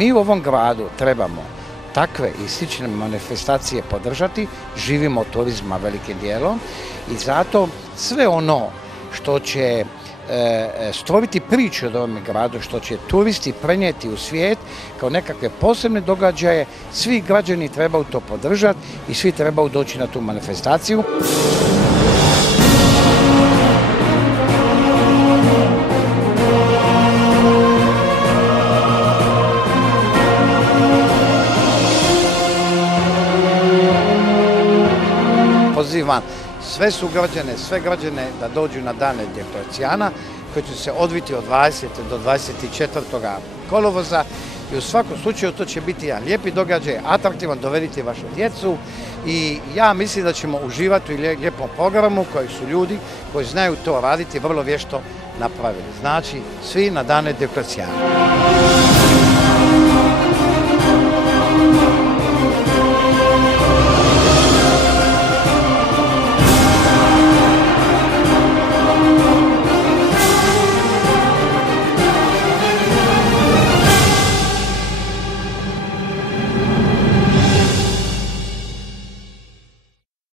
mi u ovom gradu trebamo takve i slične manifestacije podržati, živimo od turizma velikim dijelom i zato sve ono što će stvoriti priču o ovom gradu, što će turisti prenijeti u svijet kao nekakve posebne događaje, svi građani trebaju to podržati i svi trebaju doći na tu manifestaciju. Pozivam sve građane da dođu na dane Diokleciana koji će se odviti od 20. do 24. kolovoza i u svakom slučaju to će biti jedan lijepi događaj, atraktivan, dovedite vašu djecu i ja mislim da ćemo uživati u lijepom programu koji su ljudi koji znaju to raditi vrlo vješto napravili. Znači, svi na dane Diokleciana.